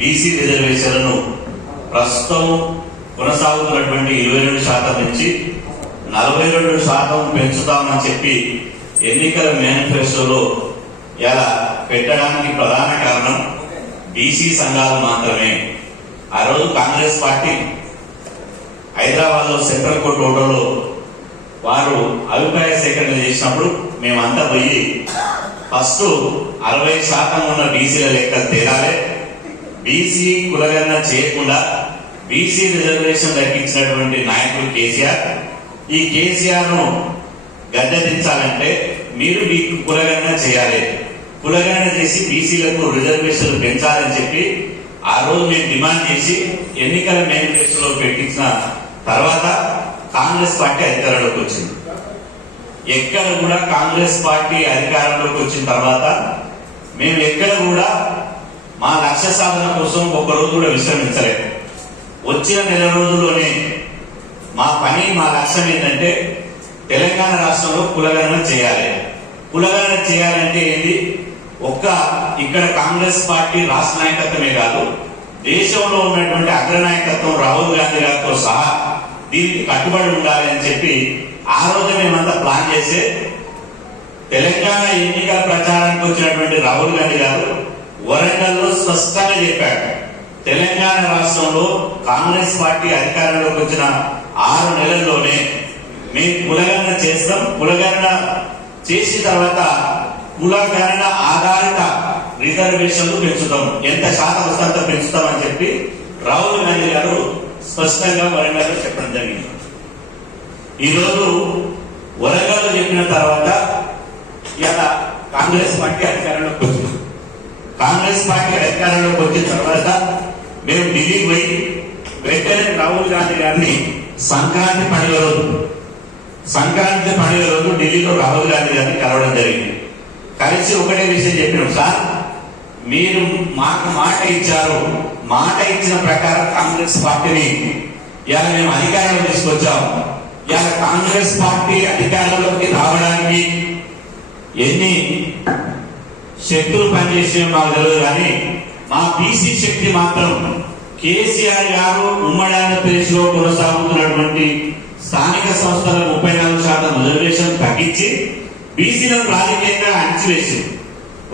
BC రిజర్వేషన్లను ప్రస్తుతం కొనసాగుతున్నటువంటి 22% నుంచి 42% పెంచుతామని చెప్పి ఎన్నికల మేనిఫెస్టోలో ఇలా పెట్టడానికి ప్రధాన కారణం బీసీ సంఘాలు మాత్రమే. ఆ రోజు కాంగ్రెస్ పార్టీ హైదరాబాద్ లో సెంట్రల్ కోర్టు ఓటర్లో వారు అభిప్రాయ సేకరణ చేసినప్పుడు మేమంతా పోయి ఫస్ట్ 60% ఉన్న బీసీల లెక్కలు తేలాలి, బీసీ కులగణన చేయకుండా బీసీ రిజర్వేషన్ తగ్గించినటువంటి నాయకుడు కేసీఆర్, ఈ కేసీఆర్ ను గద్దెదించాలంటే మీరు మీకు కులగణన చేయాలి, కులగణన చేసి బీసీలకు రిజర్వేషన్లు పెంచాలని చెప్పి ఆ రోజు మేము డిమాండ్ చేసి ఎన్నికల మేనిఫెస్టోలో పెట్టించిన తర్వాత కాంగ్రెస్ పార్టీ అధికారంలోకి వచ్చింది. ఎక్కడ కూడా కాంగ్రెస్ పార్టీ అధికారంలోకి వచ్చిన తర్వాత మేము ఎక్కడ కూడా మా లక్ష్య సాధన కోసం ఒక్కరోజు కూడా విశ్రమించలేదు. వచ్చిన నెల రోజుల్లోనే మా పని, మా లక్ష్యం ఏంటంటే తెలంగాణ రాష్ట్రంలో కులగణన చేయాలి. కులగణన చేయాలంటే ఏంది, ఒక్క ఇక్కడ కాంగ్రెస్ పార్టీ రాష్ట్ర నాయకత్వమే కాదు, దేశంలో ఉన్నటువంటి అగ్రనాయకత్వం రాహుల్ గాంధీ గారితో సహా దీనికి కట్టుబడి ఉండాలి అని చెప్పి ఆ రోజు మేమంతా ప్లాన్ చేస్తే తెలంగాణ ఎన్నికల ప్రచారానికి వచ్చినటువంటి రాహుల్ గాంధీ గారు వరంగల్లో స్పష్టంగా చెప్పాడు, తెలంగాణ రాష్ట్రంలో కాంగ్రెస్ పార్టీ అధికారంలోకి వచ్చిన 6 నెలల్లోనే మేము కులగణన చేస్తాం, కులగణన చేసిన తర్వాత కులగణన ఆధారిత రిజర్వేషన్లు పెంచుతాం, ఎంత శాతం వస్తుంత పెంచుతాం అని చెప్పి రాహుల్ గాంధీ గారు స్పష్టంగా వరంగల్లో చెప్పడం జరిగింది. ఈరోజు వరంగల్లో చెప్పిన తర్వాత ఇలా కాంగ్రెస్ పార్టీ అధికారంలోకి వచ్చింది. కాంగ్రెస్ పార్టీ అధికారంలోకి వచ్చిన తర్వాత మేము ఢిల్లీకి పోయి వెంటనే రాహుల్ గాంధీ గారిని సంక్రాంతి పండుగ రోజు ఢిల్లీలో రాహుల్ గాంధీ గారిని కలవడం జరిగింది. కలిసి ఒకటే విషయం చెప్పినాం, సార్ మీరు మాకు మాట ఇచ్చారు, మాట ఇచ్చిన ప్రకారం కాంగ్రెస్ పార్టీని ఇలా మేము అధికారంలో తీసుకొచ్చాం. ఇలా కాంగ్రెస్ పార్టీ అధికారంలోకి రావడానికి ఎన్ని శక్తులు పనిచేసే మాకు తెలియదు, కానీ మా బీసీ శక్తి మాత్రం కేసీఆర్ గారు ఉమ్మడి ఆంధ్రప్రదేశ్ లో కొనసాగుతున్నటువంటి స్థానిక సంస్థల 34% రిజర్వేషన్ తగ్గించి బీసీలను రాజకీయంగా అణిచివేసి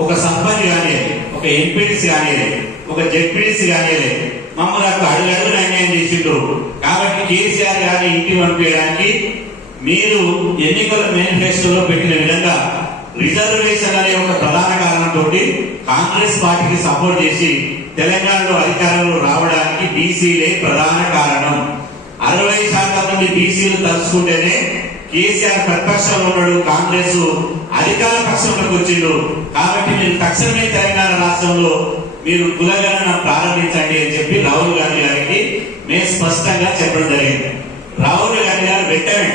ఒక సర్పంచ్ కానీ, ఒక ఎంపీడీసీ కానీ, ఒక జెడ్పీడీసీ కానీ మమ్మల్ని అడుగడుగున అన్యాయం చేసిండ్రు. కాబట్టి కేసీఆర్ గారిని ఇంటికి పంపించడానికి మీరు ఎన్నికల మేనిఫెస్టోలో పెట్టిన విధంగా రిజర్వేషన్ అనే ఒక ప్రధాన కారణంతో కాంగ్రెస్ పార్టీకి సపోర్ట్ చేసి తెలంగాణలో అధికారంలో రావడానికి బీసీలే ప్రధాన కారణం. 60% మంది బీసీలు తలుచుకుంటేనే కేసీఆర్ ప్రతిపక్షంలో ఉన్నాడు, కాంగ్రెస్ అధికార పక్షంలోకి వచ్చిండు. కాబట్టి మీరు తక్షణమే తెలంగాణ రాష్ట్రంలో మీరు కులగణన ప్రారంభించండి అని చెప్పి రాహుల్ గాంధీ గారికి మేము స్పష్టంగా చెప్పడం జరిగింది. రాహుల్ గాంధీ గారు వెంటనే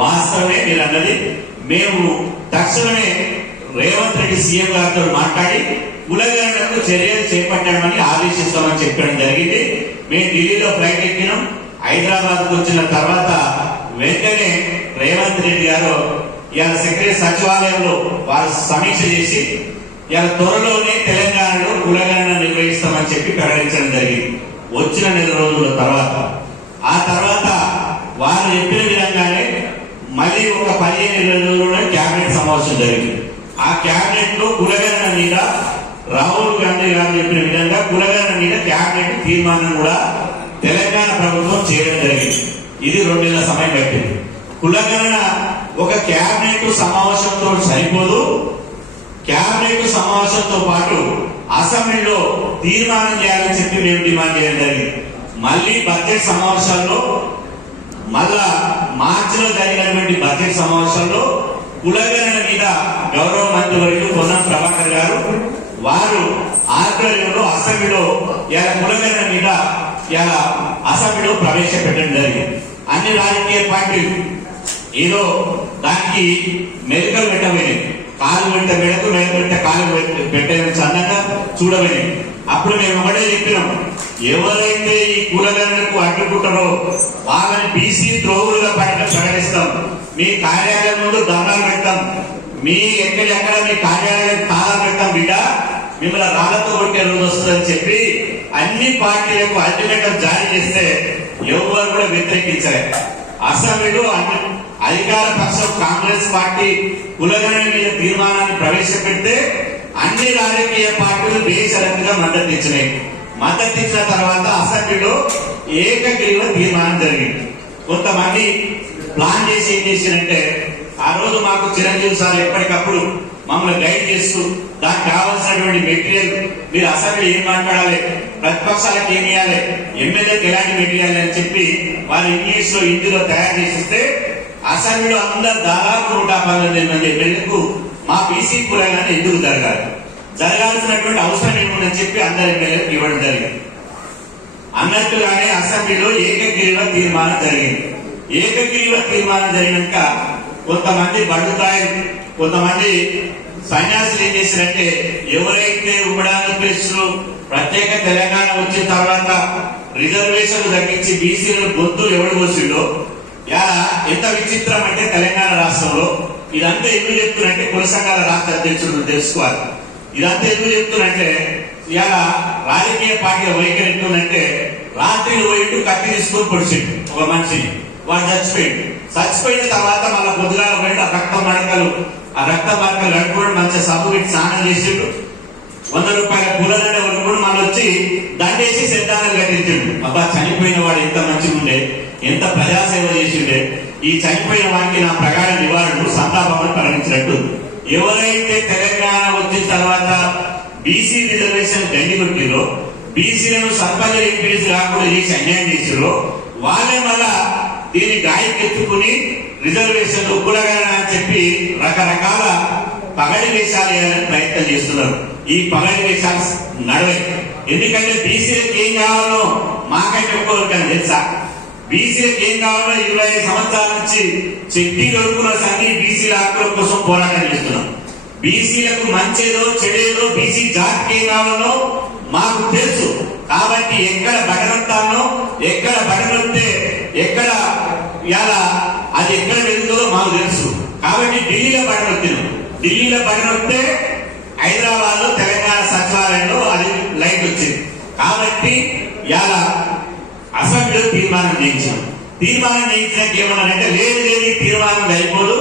వాస్తవమే మీరు అన్నది, మేము తక్షణమే రేవంత్ రెడ్డి సీఎం గారితో మాట్లాడి కులగణనకు చర్యలు చేపట్టామని ఆదేశిస్తామని చెప్పడం జరిగింది. మేము ఢిల్లీలో ఫ్లైట్ ఎక్కినాం. హైదరాబాద్ కు వచ్చిన తర్వాత వెంటనే రేవంత్ రెడ్డి గారు ఇవాళ సెక్రటరీ సచివాలయంలో వారు సమీక్ష చేసి ఇవాళ త్వరలోనే తెలంగాణలో కులగణన నిర్వహిస్తామని చెప్పి ప్రకటించడం జరిగింది. వచ్చిన నెల రోజుల తర్వాత ఆ తర్వాత వారు చెప్పిన విధంగానే మళ్ళీ ఒక 15-20 రోజుల్లో క్యాబినెట్ సమావేశం జరిగింది. ఆ క్యాబినెట్ లో కులగణన మీద రాహుల్ గాంధీ గారు చెప్పిన విధంగా కులగణన మీద క్యాబినెట్ తీర్మానం కూడా తెలంగాణ ప్రభుత్వం చేయడం జరిగింది. ఇది 2 నెలల సమయం పట్టింది. కులగణన ఒక క్యాబినెట్ సమావేశంతో సరిపోదు, క్యాబినెట్ సమావేశంతో పాటు అసెంబ్లీలో తీర్మానం చేయాలని చెప్పి మేము డిమాండ్ చేయడం జరిగింది. మళ్ళీ బడ్జెట్ సమావేశాల్లో మళ్ళా మార్చిలో జరిగినటువంటి బడ్జెట్ సమావేశంలో కులగణన మీద గౌరవ మంత్రివర్యులు పొన్నం ప్రభాకర్ గారు వారు ఆధ్వర్యంలో అసెంబ్లీలో ఇలా కులగణన మీద ఇలా అసెంబ్లీలో ప్రవేశపెట్టడం జరిగింది. అన్ని రాజకీయ పార్టీలు ఏదో దానికి మెరుకలు పెట్టబోయినాయి, కాలు పెట్ట మెడకు మెడకు పెట్ట కాలు పెట్టేది చందంగా చూడబోయినాయి. అప్పుడు మేము ఒకటే చెప్పినాం, ఎవరైతే ఈ కులగణనకు అడ్డుకుంటారో వాళ్ళని బీసీ ద్రోహులుగా ప్రకటిస్తాం, మీ కార్యాలయం ముందు ధర్నాలు పెడతాం, మీ ఎక్కడెక్కడ మీ కార్యాలయం తాళాలు పెడతాం, బిడ్డ మిమ్మల్ని రాళ్లతో కొట్టే రోజు వస్తుందని చెప్పి అన్ని పార్టీలకు అల్టిమేటం జారీ చేస్తే ఎవరు కూడా వ్యతిరేకించలేదు. అసెంబ్లీలో అధికార పక్షం కాంగ్రెస్ పార్టీ కులగణన మీద తీర్మానాన్ని ప్రవేశపెడితే అన్ని రాజకీయ పార్టీలు బేషరతుగా మద్దతు ఇచ్చినాయి. మద్దతు ఇచ్చిన తర్వాత అసెంబ్లీలో ఏకగ్రీవ తీర్మానం జరిగింది. కొంతమంది ప్లాన్ చేసి ఏం చేసిందంటే, ఆ రోజు మాకు చిరంజీవి సార్ ఎప్పటికప్పుడు మమ్మల్ని గైడ్ చేస్తూ దానికి కావాల్సినటువంటి మెటీరియల్ మీరు అసెంబ్లీ ఏం మాట్లాడాలి, ప్రతిపక్షాలకు ఏం ఇవ్వాలి, ఎమ్మెల్యేకి ఎలాంటి మెటీరియల్ అని చెప్పి వారు ఇంగ్లీష్ లో హిందీలో తయారు చేసిస్తే అసెంబ్లీలో అందరు దాదాపు 118 మంది ఎమ్మెల్యేలకు మా బీసీ కులాలని ఎందుకు జరగాల్సినటువంటి అవసరం ఏముందని చెప్పి అందరు ఎమ్మెల్యేలకు ఇవ్వడం జరిగింది. అన్నట్టుగానే అసెంబ్లీలో ఏకగ్రీవ తీర్మానం జరిగింది. ఏకగ్రీవ తీర్మానం జరిగినాక కొంతమంది బడుతాయి, కొంతమంది సన్యాసులు ఏం చేశారంటే, ఎవరైతే ఉమ్మడాంధ్రప్రదేశ్లో ప్రత్యేక తెలంగాణ వచ్చిన తర్వాత రిజర్వేషన్లు తగ్గించి బీసీలను గొంతు ఎవడు కోసిండో, ఎంత విచిత్రం అంటే తెలంగాణ రాష్ట్రంలో ఇదంతా ఎందుకు చెప్తున్నట్టే కుల సంఘాల రాష్ట్ర అధ్యక్షుడు తెలుసుకోవాలి. ఇదంతా ఎందుకు చెప్తున్నట్టే, ఇలా రాజకీయ పార్టీల వైఖరి ఎట్లుందంటే, రాత్రి పోయిండు కత్తి తీసుకొని పొడిచిండు ఒక మనిషిని, వాడు చచ్చిపోయిన తర్వాత మళ్ళీ పొద్దుగాల పోయిండు ఆ రక్త మరకలు కడుపుకొని మంచిగా సబ్బు పెట్టి స్నానం చేసిండు, 100 రూపాయల పూలదండ కొనుక్కొని మళ్ళీ వచ్చి దండేసి సిద్ధాంతాలు కట్టించిండు. అబ్బా చనిపోయిన వాడు ఎంత మంచిగా ఉండే, ఎంత ప్రజాసేవ చేసిండే, ఈ చనిపోయిన వారికి నా ప్రగాఢ నివారణను సంతాపమని పరిగణించినట్టు. ఎవరైతే తెలంగాణ వచ్చిన తర్వాత బీసీ రిజర్వేషన్ గండి కొట్టిరో, బీసీలను సర్పంచ్ ఎంపీడీసీ కాకుండా చేసి అన్యాయం చేసిరో, వాళ్ళే మళ్ళా దీన్ని గాయకెత్తుకుని రిజర్వేషన్ కులగణన అని చెప్పి రకరకాల పగడి వేషాలు వేయాలని ప్రయత్నం చేస్తున్నారు. ఈ పగడి వేషాలు నడవే. ఎందుకంటే బీసీలకు ఏం కావాలో మాకంటే ఒక్కొక్కరు తెలుసా? బీసీలకు ఏం కావాలో 25 సంవత్సరాల నుంచి చెడ్డీ దొరుకున్న సంఘి బీసీల హక్కుల కోసం పోరాటం చేస్తున్నాం. బీసీలకు మంచిదో చెడేదో బీసీ జాతికి ఏం కావాలో మాకు తెలుసు. కాబట్టి ఎక్కడ బటనొత్తానో, ఎక్కడ బటనొత్తే ఎక్కడ అది ఎక్కడ వెళ్తుందో మాకు తెలుసు. కాబట్టి ఢిల్లీలో బటనొత్తే హైదరాబాద్ లో తెలంగాణ సచివాలయంలో అది లైట్ వచ్చింది. కాబట్టి అసెంబ్లీలో తీర్మానం చేయించాక ఏమన్నారంటే, లేదు ఈ తీర్మానం అయిపోదు,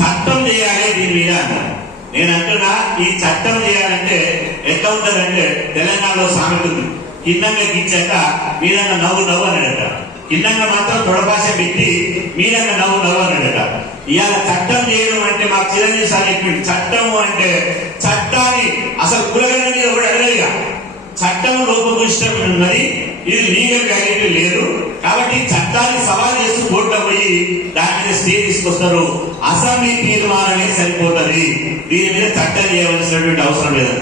చట్టం చేయాలి దీని మీద అన్నారు. నేను అంటున్నా, ఈ చట్టం చేయాలంటే ఎట్లా ఉంటుందంటే, తెలంగాణలో సామెత ఉంది, కిందంగా గిచ్చాక మీరంగా నవ్వు అన్నాడట, కిందంగా మాత్రం తొడభాష పెట్టి మీరంగా నవ్వు అన్నాడట. ఇవాళ చట్టం చేయడం అంటే మాకు చిరంజీవి సార్ చెప్పింది, చట్టము అంటే చట్టాన్ని అసలు కులగణన మీద కూడా అడగలిగా, చట్టం లోపభూయిష్టం ఉన్నది, ఇది లీగల్ వ్యాలిటీ లేదు. కాబట్టి చట్టాన్ని సవాల్ చేసి కోర్టులో పోయి దాని మీద స్టే తీసుకొస్తారు. అసెంబ్లీ తీర్మానమే సరిపోతుంది, దీని మీద చట్టం చేయవలసినటువంటి అవసరం లేదు.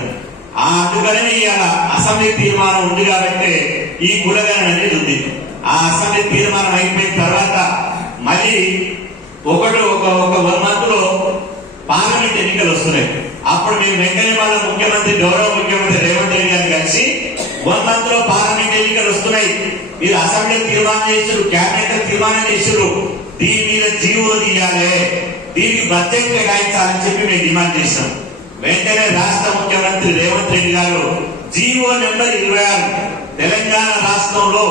అందుకనే ఇవాళ అసెంబ్లీ తీర్మానం ఉంది కాబట్టి ఈ కులగణన అనేది ఉంది. ఆ అసెంబ్లీ తీర్మానం అయిపోయిన తర్వాత మళ్ళీ ఒక 1 month లో పార్లమెంట్ ఎన్నికలు వస్తున్నాయి. అప్పుడు మేము వెంకయ్య గౌరవ ముఖ్యమంత్రి రేవంత్ రెడ్డి గారిని కలిసి 1 month లో పార్లమెంట్ ఎన్నికలు వస్తున్నాయి, మీరు అసెంబ్లీ తీర్మానం చేసారు, క్యాబినెట్ తీర్మానం చేసారు, దీని మీద జీవో తీయాలి, దీనికి బడ్జెట్ కేటాయించాలని చెప్పి మేము డిమాండ్ చేశాం. వెంటనే రాష్ట్ర ముఖ్యమంత్రి రేవంత్ రెడ్డి గారు జీవో నెంబర్ 26 తెలంగాణ రాష్ట్రంలో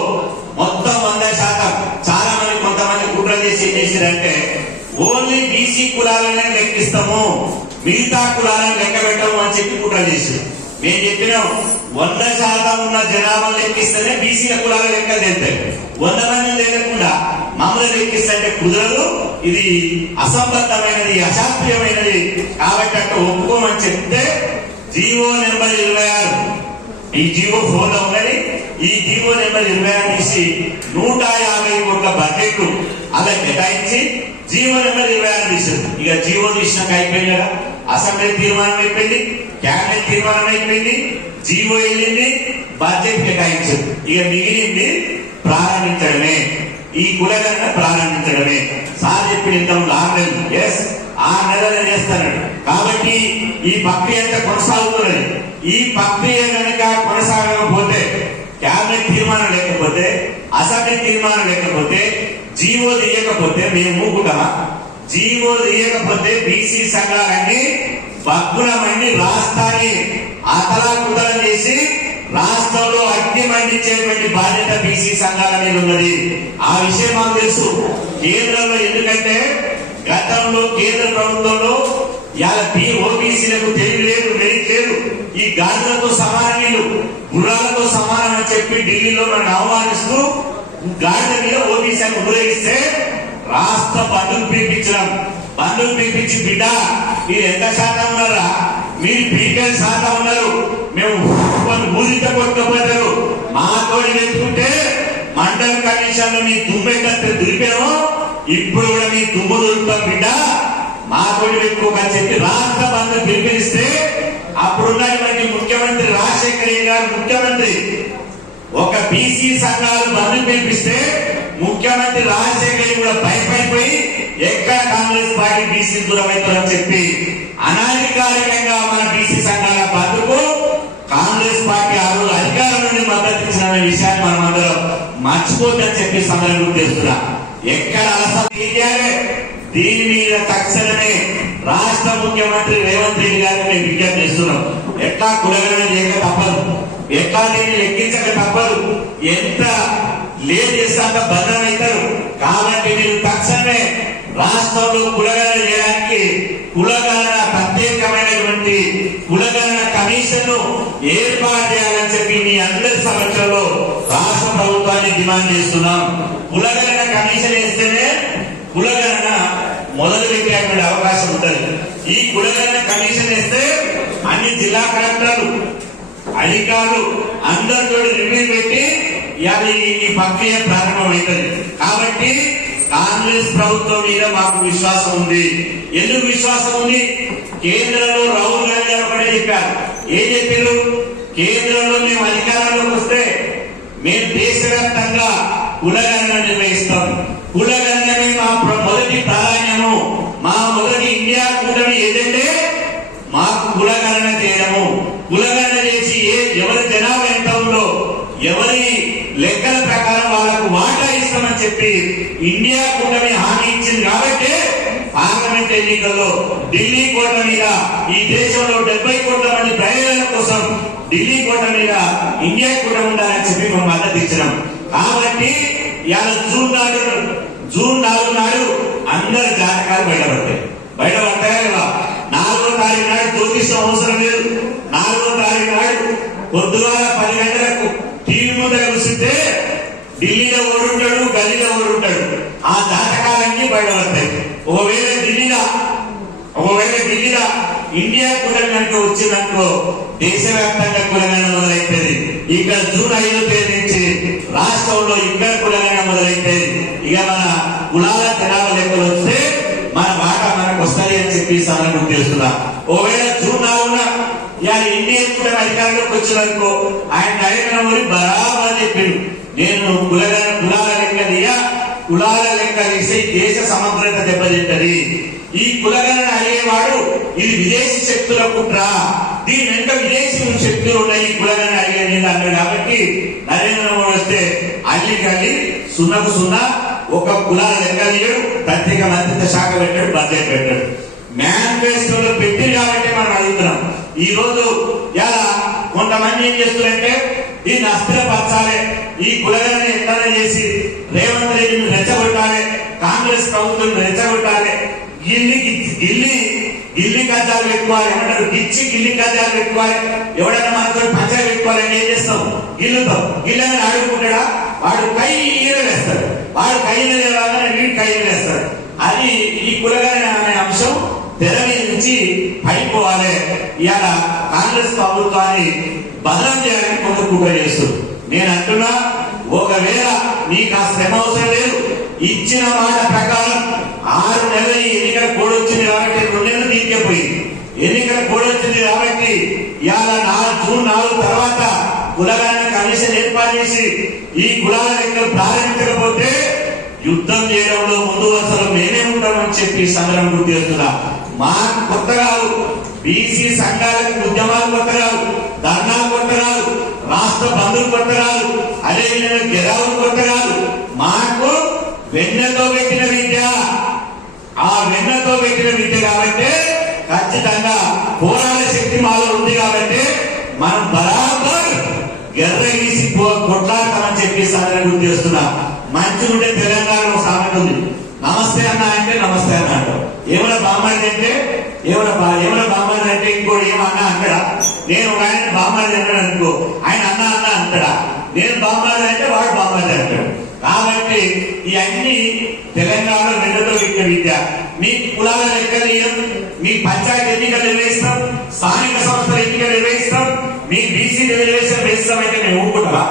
మొత్తం 100%, చాలా మంది కొంతమంది కుట్ర చేసి ఏం చేశారంటే, ఓన్లీ బీసీ కులాలనే లెక్కిస్తాము, మిగతా కులాలను లెక్క పెట్టము అని చెప్పి కుట్ర చేశారు. మేము చెప్పినాం, 100% ఉన్న జనాభాను లెక్కిస్తేనే బీసీల కులాల లెక్కలు తెలుతాయి. 100 మంది లేకుండా మమ్మల్ని లెక్కిస్తే కుదరదు, ఇది అసంబద్ధమైనది, అశాస్త్రీయమైనది, కాబట్టి అట్లా ఒప్పుకోమని చెప్తే జీవో నెంబర్ 26, ఈ జీవో ఫోన్లో ఉన్నది, ఈ జీవో నెంబర్ 26 తీసి 151 బడ్జెట్ అలా కేటాయించి జీవో నెంబర్ 26 తీసింది. ఇక జీవో తీసినాక అయిపోయింది కదా, అసెంబ్లీ తీర్మానం అయిపోయింది, క్యాబినెట్ తీర్మానం అయిపోయింది, జీవో వెళ్ళింది, బడ్జెట్ కేటాయించింది. ఇక మిగిలింది ప్రారంభించడమే, ఈ కులగణన ప్రారంభించడమే. సార్ చెప్పిన ఇంత 6 నెలలు, 6 నెలలు చేస్తాడు. కాబట్టి ఈ ప్రక్రియ అంతా కొనసాగుతున్నది. ఈ ప్రక్రియ కనుక కొనసాగకపోతే, క్యాబినెట్ తీర్మానం లేకపోతే, అసెంబ్లీ తీర్మానం లేకపోతే, జీవో తీయకపోతే మేము మూకుటామా? జీవో తీయకపోతే బీసీ సంఘాలన్నీ భగ్గులమండి రాష్ట్రాన్ని అతలాకుతలం చేసి రాష్ట్రంలో మద్యం అందించేటువంటి బాధ్యత బీసీ సంఘాల మీద ఉన్నది. ఆ విషయం మాకు తెలుసు. కేంద్రంలో ఎందుకంటే గతంలో కేంద్ర ప్రభుత్వంలో ఓబీసీలకు తెలివి లేదు, మెరిట్ లేదు. ఈ గాడిదలతో సమానం, వీళ్ళు గుర్రాలతో సమానం అని చెప్పి ఢిల్లీలో మనం అవమానిస్తూ గాడిద మీద ఓబీసీని ఊరేగిస్తే రాష్ట్ర బంధువులు పిలిపించడం. బంధువులు పిలిపించి బిడ్డ మీరు ఎంత శాతం ఉన్నారా, మీరు పీకెల్ శాతం ఉన్నారు, మేము ఊరిత కొట్టుకుపోతారు, మా తోడి వెతుకుంటే మండల కమిషన్ లో మీ దుమ్మెట్ట దురిపాము, ఇప్పుడు కూడా మీ దుమ్ము దొరుకుతాం బిడ్డ, మా తోడి వెతుకోకని చెప్పి రాష్ట్ర బంధువులు పిలిపిస్తే అప్పుడున్నటువంటి ముఖ్యమంత్రి రాజశేఖర గారు ముఖ్యమంత్రి ఒక బీసీ సంఘాలు బంధువులు పిలిపిస్తే ముఖ్యమంత్రి రాజశేఖర కూడా భయపడిపోయి ఎక్కడ కాంగ్రెస్ పార్టీ బీసీ దూరం అవుతారని చెప్పి అనాధికారికంగా మన బీసీ సంఘాల బంధుకు కాంగ్రెస్ పార్టీ ఆ రోజు అధికారం నుండి మద్దతు ఇచ్చిన విషయాన్ని మనం అందరం మర్చిపోద్దని చెప్పి సమరం గుర్తు చేస్తున్నా. ఎక్కడ అలసలు దీని మీద తక్షణమే రాష్ట్ర ముఖ్యమంత్రి రేవంత్ రెడ్డి గారిని మేము విజ్ఞప్తి చేస్తున్నాం. ఎట్లా కులగణన చేయక తప్పదు, ఎట్లా దీన్ని లెక్కించక తప్పదు, ఎంత లేట్ చేస్తాక బదనం అవుతారు. కాబట్టి మీరు తక్షణమే రాష్ట్రంలో కులగణన చేయడానికి కులగణన ప్రత్యేకమైనటువంటి కులగణన కమిషన్ ఏర్పాటు చేయాలని చెప్పి మీ అందరి సమక్షంలో రాష్ట్ర ప్రభుత్వాన్ని డిమాండ్ చేస్తున్నాం. కులగణన కమిషన్ వేస్తేనే కులగణన మొదలు పెట్టేటువంటి అవకాశం ఉంటుంది. ఈ కులగణన కమిషన్ వేస్తే అన్ని జిల్లా కలెక్టర్లు అధికారులు అందరితో రివ్యూ పెట్టి ఈ ప్రక్రియ ప్రారంభమవుతుంది. కాబట్టి కాంగ్రెస్ ప్రభుత్వం మీద మాకు విశ్వాసం ఉంది. ఎందుకు విశ్వాసం ఉంది? కేంద్రంలో రాహుల్ గాంధీ గారు ఒకటే చెప్పారు. ఏం చెప్పారు? కేంద్రంలో మేము అధికారంలోకి వస్తే మేము దేశవ్యాప్తంగా కులగణన నిర్వహిస్తాం. కులగణనమే మా మొదటి ప్రాధాన్యము. మా మొదటి ఇండియా కూటమి ఏదంటే మాకు కులగణన చేయడము. కులగణన చేసి ఎవరి జనాభా ఎంత ఉందో ఎవరి లెక్కల ప్రకారం వాళ్ళకు వాటా ఇస్తామని చెప్పి ఇండియా కూటమి హామీ ఇచ్చింది. కాబట్టి పార్లమెంట్ ఎన్నికల్లో ఢిల్లీ కోట మీద ఈ దేశంలో 70 కోట్ల మంది ప్రజల కోసం ఢిల్లీ కోట మీద ఇండియా కూటమి ఉండాలని చెప్పి మేము మద్దతు ఇచ్చినాం. కాబట్టి ఇవాళ జూన్ 4 నాడు అందరి జాతకాలు బయటపడతాయి. 4వ తారీఖు నాడు జ్యోతిషం అవసరం లేదు. 4వ తారీఖు నాడు పొద్దుగాల 10 గంటలకు టీవీ ముందర కూర్చుంటే ఢిల్లీలో ఓడుంటాడు, గల్లీలో ఓడుంటాడు, ఆ జాతకాలన్నీ బయటపడతాయి. ఒకవేళ ఢిల్లీలో ఇండియా కూటమి కనుక వచ్చిందనుకో దేశవ్యాప్తంగా కులగణన మొదలైతుంది. ఇక్కడ జూన్ 5వ తేదీ నుంచి రాష్ట్రంలో ఇక్కడ కులగణన మొదలైతే ఇక మన కులాల జనాభా లెక్కలు వస్తే మన వాటా మనకు వస్తుంది అని చెప్పి సమయం గుర్తు చేస్తున్నా. ఒకవేళ జూన్ 4న ఇండియా కూటమి అధికారంలోకి వచ్చిందనుకో ఆయన నరేంద్ర మోడీ బరాబర్ చెప్పిండు, నేను కులాల లెక్క దిగా, కులాల లెక్క తీసి దేశ సమగ్రత దెబ్బతింటది. ఈ కులగణన అయ్యేవాడు ఇది విదేశీ శక్తుల కుట్ర, దీని వెంట విదేశీ శక్తులు ఉన్నాయి కులగణన అయ్యేది అన్నాడు. కాబట్టి నరేంద్ర మోడీ వస్తే అల్లి సున్నకు సున్నా ఒక కులాల లెక్క తీయడు, ప్రత్యేక మంత్రిత్వ శాఖ పెట్టాడు, బడ్జెట్ పెట్టాడు. మేనిఫెస్టోలో పెట్టింది కాబట్టి మనం అడుగుతున్నాం. ఈ రోజు ఇలా కొంతమంది ఏం చేస్తున్నారంటే దీన్ని అస్థిరపరచాలి, ఈ కులగణన ఎట్లా చేసి రేవంత్ రెడ్డిని రెచ్చగొట్టాలి, కాంగ్రెస్ ప్రభుత్వం రెచ్చగొట్టాలి, గిల్లి కజ్జాలు పెట్టుకోవాలి, ఏమంటారు గిల్లి కజ్జాలు పెట్టుకోవాలి, ఎవడన్నా మనతో పంచాలు పెట్టుకోవాలని ఏం చేస్తాం? గిల్లని ఆడుకుంటాడా? వాడు కైలు వేస్తాడు, వాడు కైలు లేవాలని వీడు కైలు వేస్తాడు. అది ఈ కులగణన అనే అంశం తెర మీద నుంచి పడిపోవాలి. ఇవాళ కాంగ్రెస్ ప్రభుత్వాన్ని బదనం చేయాలని కొంత కుట్ర చేస్తుంది. నేను అంటున్నా, ఒకవేళ నీకు ఆ శ్రమ అవసరం లేదు, ఇచ్చిన మాట ప్రకారం 6 నెలలు ఎన్నికల కోడ్ వచ్చింది కాబట్టి 2 నెలలు దీనికే పోయింది. ఎన్నికల కోడ్ వచ్చింది కాబట్టి ఇవాళ జూన్ 4 తర్వాత కులగణన కమిషన్ ఏర్పాటు చేసి ఈ కులాల లెక్కలు ప్రారంభించకపోతే యుద్ధం చేయడంలో ముందు వరుసలో మేమే ఉంటామని చెప్పి సంగ్రహం గుర్తు చేస్తున్నా. మాకు కొత్త కాదు, బీసీ సంఘాలకు ఉద్యమాలు కొత్త కాదు, ధర్నాలు కొత్త కాదు, రాష్ట్ర బంధువులు కొత్త కాదు, అదేవిధంగా గెరావులు కొత్త కాదు. మాకు వెన్నెతో పెట్టిన విద్య, ఆ వెన్నెతో పెట్టిన విద్య కాబట్టి ఖచ్చితంగా పోరాడే శక్తి మాలో ఉంది. కాబట్టి మనం బరాబర్ గెర్ర గీసి కొట్లాడతామని చెప్పి సాధన గుర్తు చేస్తున్నా. మంచి ఉంటే తెలంగాణలో సామెత ఉంది, నమస్తే అన్న అంటే నమస్తే అన్న అంటాం. ఏమైనా బామ్మది అంటే ఏమైనా బామ్మది అంటే ఇంకోటి ఏమన్నా అంటాడా? నేను ఆయన బామ్మది అంటాడు అనుకో, ఆయన అన్న అన్న అంటాడా? నేను బామ్మది అంటే వాడు బామ్మది అంటాడు. కాబట్టి ఇవన్నీ తెలంగాణలో రెండుతో విద్య. మీ కులాల లెక్కలు, మీ పంచాయతీ ఎన్నికలు నిర్వహిస్తాం, స్థానిక సంస్థల ఎన్నికలు నిర్వహిస్తాం, మీ బీసీ రిజర్వేషన్ వేస్తాం అయితే మేము ఊపుకుంటావా?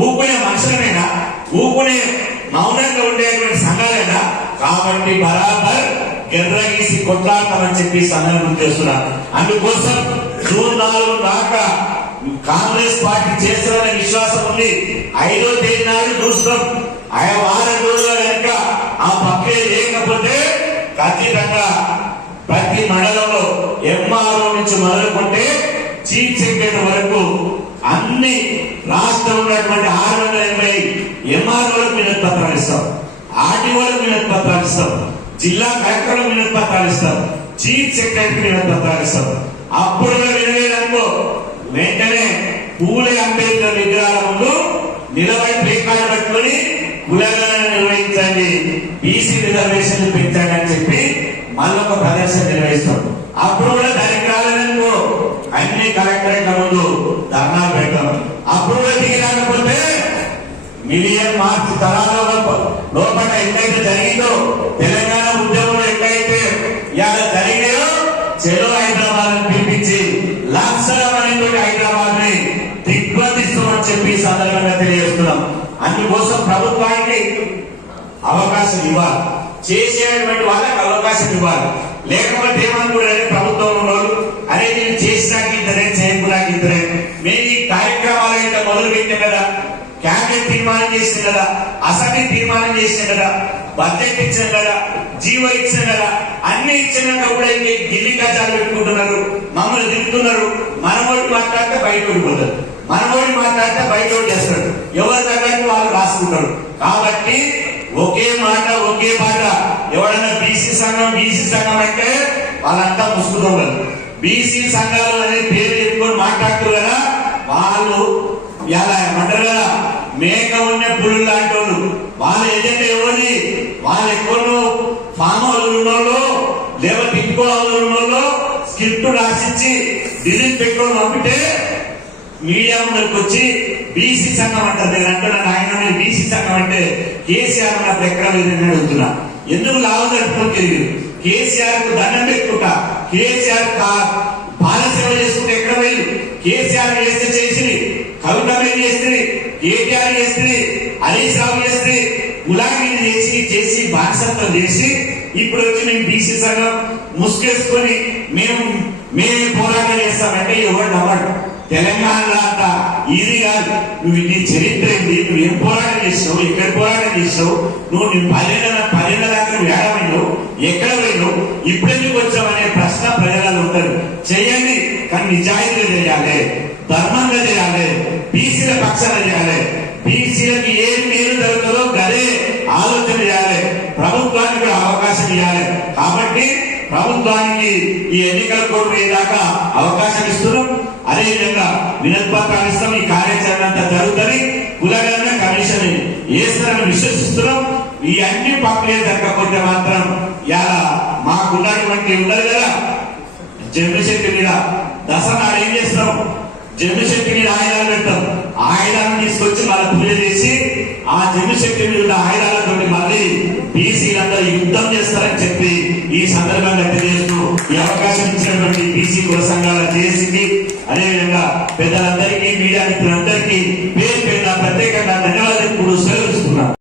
ఊపుకునే మనుషులమేనా? ఊపుకునే మౌనంగా ఉండేటువంటి సంఘాలేనా? కాబట్టి బరాబర్ గెర్ర గీసి కొట్లాడతామని చెప్పి సంఘం గుర్తు చేస్తున్నారు. అందుకోసం జూన్ 4 దాకా కాంగ్రెస్ పార్టీ చేస్తారనే విశ్వాసం ఉంది. 5వ తేదీ నాడు చూస్తాం. ఆయన వారం రోజుల కనుక ఆ పక్కే లేకపోతే ఖచ్చితంగా ప్రతి మండలంలో ఎంఆర్ఓ నుంచి మొదలుకుంటే చీఫ్ సెక్రటరీ వరకు అన్ని రాష్ట్రం ఉన్నటువంటి 680 ఎంఆర్ఓలకు వినతి పత్రాలు ఇస్తాం, ఆర్టీఓలకు వినతి పత్రాలు ఇస్తాం, జిల్లా కలెక్టర్లకు వినతి పత్రాలు ఇస్తాం, చీఫ్ సెక్రటరీకి వినతి పత్రాలు ఇస్తాం. అప్పుడు వినలేదనుకో వెంటనే పూలే అంబేద్కర్ విగ్రహాల ముందు నిలబడి ప్లేకార్డు పట్టుకొని కులగణన నిర్వహించండి, బీసీ రిజర్వేషన్లు పెంచండి అని చెప్పి మళ్ళొక ప్రదర్శన నిర్వహిస్తాం. అప్పుడు కూడా దానికి రాలేదనుకో అన్ని కలెక్టరేట్ల ముందు ధర్నాలు పెడతాం. అప్పుడు కూడా దిగిరాకపోతే మిలియన్ మార్చ్ తరాల లోపల ఎట్లయితే జరిగిందో తెలంగాణ ఉద్యమంలో ఎట్లయితే ఇవాళ జరిగినాయో చెలో హైదరాబాద్ పిలిపించి లక్షల మంది హైదరాబాద్ ని దిగ్బంధిస్తామని చెప్పి సందర్భంగా తెలియజేస్తున్నాం. అందుకోసం ప్రభుత్వానికి అవకాశం ఇవ్వాలి, చేసేటువంటి వాళ్ళకి అవకాశం ఇవ్వాలి. లేకపోతే ఏమనుకుంటారంటే ప్రభుత్వం ఉన్నోళ్ళు అరే నేను చేసినాక ఇద్దరే చేయకున్నాక ఇద్దరే. మేము ఈ కార్యక్రమాలు అయితే మొదలు పెట్టాం కదా, క్యాబినెట్ తీర్మానం చేసింది కదా, అసెంబ్లీ తీర్మానం చేసింది కదా, బడ్జెట్ ఇచ్చాం కదా, జీవో ఇచ్చాం కదా, అన్ని ఇచ్చినాక కూడా గిల్లి కజాలు పెట్టుకుంటున్నారు, మమ్మల్ని తింటున్నారు. మనమోడి మాట్లాడితే బయట ఓడిపోతారు, మనమోడి మాట్లాడితే బయట ఓడి చేస్తారు, ఎవరు తగ్గట్టు వాళ్ళు రాసుకుంటారు. కాబట్టి ఒకే మాట ఒకే మాట. ఎవడన్నా బీసీ సంఘం అంటే వాళ్ళంతా ముసుగుతారు. బీసీ సంఘాలు అనే పేరు చెప్పుకొని మాట్లాడుతారు కదా, వాళ్ళు ఇలా ఏమంటారు కదా మేక ఉన్న పులు లాంటి వాళ్ళు. వాళ్ళ ఏజెండా ఎవరిది? వాళ్ళు ఎక్కువ ఫామ్ హౌస్ ఉన్నోళ్ళు లేకపోతే ఇంకో హౌస్ ఉన్నోళ్ళు స్క్రిప్ట్ రాసిచ్చి డిలీట్ పెట్టుకొని పంపితే మీడియా ముందుకు వచ్చి బీసీ సంఘం అంటారు. అంటున్నాను ఆయన బీసీ సంఘం అంటే కేసీఆర్ నాకు ఎక్కడ లేదని అడుగుతున్నా. ఎందుకు లాభం జరుపుకొని తిరిగి కేసీఆర్ కు దండం పెట్టుకుంటా, కేసీఆర్ పాలసేవ చేసుకుంటే ఎక్కడ పోయి కేసీఆర్ చేస్తే చేసి కవిత మీద చేస్తుంది, కేటీఆర్ చేస్తుంది, హరీష్ రావు చేస్తుంది, గులాగిరి చేసి బానిసత్వం చేసి ఇప్పుడు వచ్చి మేము బీసీ సంఘం ముసుగేసుకొని మేము పోరాటం చేస్తామంటే ఎవరు నవ్వడు. తెలంగాణలో అంత ఈజీ కాదు. నువ్వు నీ చరిత్ర ఏంటి, నువ్వు ఏం పోరాటం చేసావు, ఎక్కడ పోరాటం చేసావు, నువ్వు నీ 10 దాకా నువ్వు ఏడమైనావు, ఎక్కడ పోయినావు, ఇప్పుడెందుకు వచ్చావనే ప్రశ్న ప్రజలలో ఉంటుంది. చేయండి, కానీ నిజాయితీగా చేయాలి, ధర్మంగా చేయాలి, బీసీల పక్షాన చేయాలి. బీసీలకి ఏం మేలు జరుగుతుందో గదే ఆలోచన చేయాలి, ప్రభుత్వానికి కూడా అవకాశం ఇవ్వాలి. కాబట్టి ప్రభుత్వానికి ఈ ఎన్నికల కోడ్ వేయదాకా అవకాశం ఇస్తున్నాం. అదేవిధంగా వినతి పత్రాలు ఇస్తాం. ఈ కార్యాచరణ అంతా జరుగుతుంది. కులగణన కమిషన్ వేస్తారని విశ్వసిస్తున్నాం. ఈ అన్ని ప్రక్రియ జరగకపోతే మాత్రం ఇలా మాకున్నటువంటి ఉండదు కదా జన్మశక్తి మీద దసరా ఏం చేస్తాం, జన్మశక్తి మీద ఆయుధాలు పెడతాం. ఆయుధాలను తీసుకొచ్చి మళ్ళీ పూజ చేసి ఆ జన్మశక్తి మీద ఉన్న ఆయుధాలతో మళ్ళీ బీసీలంతా యుద్ధం చేస్తారని చెప్పి ఈ సందర్భంగా తెలియజేస్తూ ఈ అవకాశం ఇచ్చినటువంటి బీసీ కుల సంఘాల చేసింది, అదేవిధంగా పెద్దలందరికీ మీడియా మిత్రులందరికీ